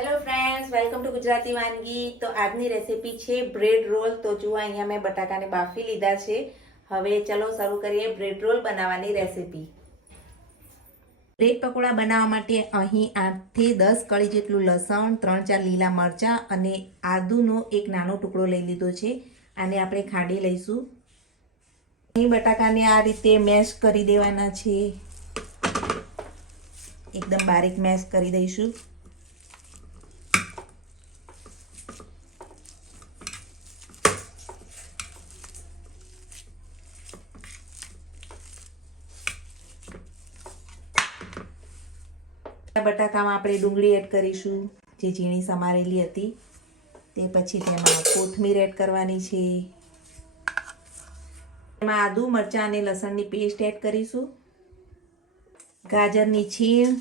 Hello friends, welcome to Gujarati વાનગી। તો આજની રેસીપી છે બ્રેડ રોલ। તો જુઓ અહીંયા મેં બટાકાને બાફી લીધા છે। હવે ચલો શરૂ કરીએ બ્રેડ રોલ બનાવવાની રેસીપી। બ્રેડ પકોડા બનાવવા માટે અહીં 8 થી 10 કળી જેટલું લસણ, 3-4 લીલા મરચાં અને આદુનો એક નાનો ટુકડો લઈ લીધો છે। આને આપણે ખાંડી લઈશું। અહીં બટાકાને આ રીતે મેશ કરી દેવાના છે, એકદમ બારીક મેશ કરી દઈશું। બટાકામાં આપણે ડુંગળી એડ કરીશું, જે ઝીણી સમારેલી હતી। તે પછી તેમાં કોથમીર એડ કરવાની છે। તેમાં આદુ, મરચાં અને લસણની પેસ્ટ એડ કરીશું, ગાજરની છીણ,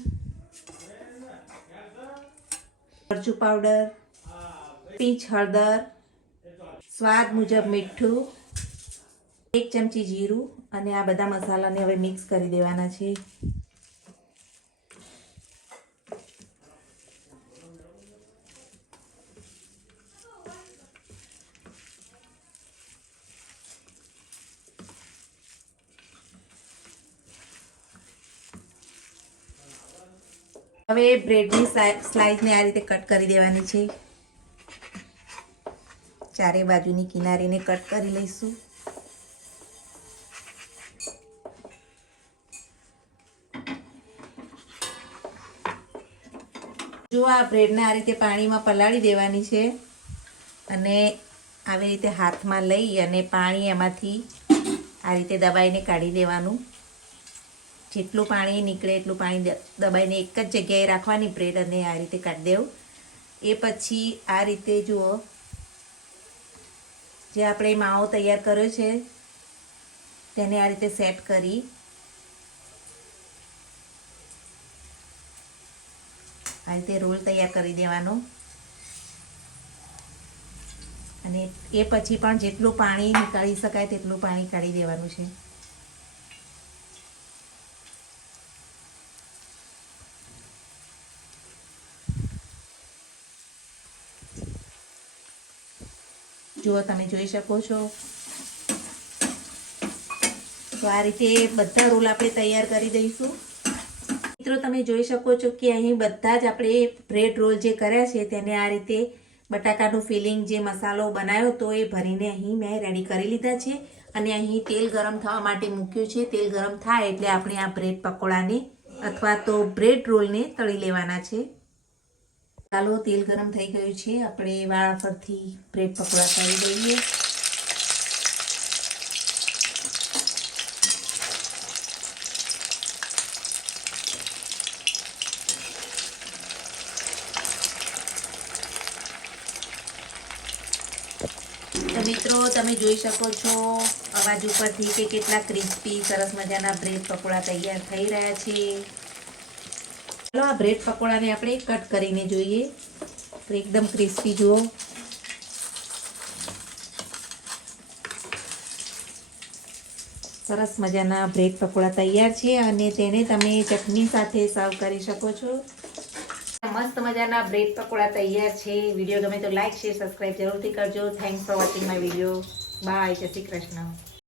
મરચું પાવડર, પિંચ હળદર, સ્વાદ મુજબ મીઠું, 1 ચમચી જીરું અને આ બધા મસાલાને હવે મિક્સ કરી દેવાના છે। હવે બ્રેડની સ્લાઇસને આ રીતે કટ કરી દેવાની છે। ચારે બાજુની કિનારીને કટ કરી લઈશું। જો આ બ્રેડને આ રીતે પાણીમાં પલાળી દેવાની છે અને આવી રીતે હાથમાં લઈ અને પાણી એમાંથી આ રીતે દબાઈને કાઢી દેવાનું। જેટલું પાણી નીકળે એટલું પાણી દબાઈને એક જ જગ્યાએ રાખવાની બ્રેડ અને આ રીતે કાઢી દેવું। એ પછી આ રીતે જુઓ, જે આપણે માવો તૈયાર કર્યો છે તેને આ રીતે સેટ કરી આ રીતે રોલ તૈયાર કરી દેવાનો અને એ પછી પણ જેટલું પાણી નીકાળી શકાય તેટલું પાણી કાઢી દેવાનું છે। જુઓ, તમે જોઈ શકો છો। તો આ રીતે બધા રોલ આપણે તૈયાર કરી દઈશું। મિત્રો, તમે જોઈ શકો છો કે અહીં બધા જ આપણે બ્રેડ રોલ જે કર્યા છે તેને આ રીતે બટાકાનું ફિલિંગ જે મસાલો બનાવ્યો તો એ ભરીને અહીં મેં રેડી કરી લીધા છે અને અહીં તેલ ગરમ થવા માટે મૂક્યું છે। તેલ ગરમ થાય એટલે આપણે આ બ્રેડ પકોડાને અથવા તો બ્રેડ રોલને તળી લેવાના છે। ચાલો, તેલ ગરમ થઈ ગયું છે, આપણે વાળા પરથી બ્રેડ પકોડા તળી દઈએ। તો મિત્રો, તમે જોઈ શકો છો અવાજ ઉપરથી કે કેટલા ક્રિસ્પી સરસ મજાના બ્રેડ પકોડા તૈયાર થઈ રહ્યા છે। ચાલો, આ બ્રેડ પકોડાને આપણે કટ કરીને જોઈએ તો એકદમ ક્રિસ્પી જુઓ। સરસ મજાના બ્રેડ પકોડા તૈયાર છે અને તેને તમે ચટણી સાથે સર્વ કરી શકો છો। મસ્ત મજાના બ્રેડ પકોડા તૈયાર છે। વિડીયો ગમે તો લાઈક, શેર, સબસ્ક્રાઈબ જરૂરથી કરજો। Thanks for watching my video. Bye, જય શ્રી કૃષ્ણ।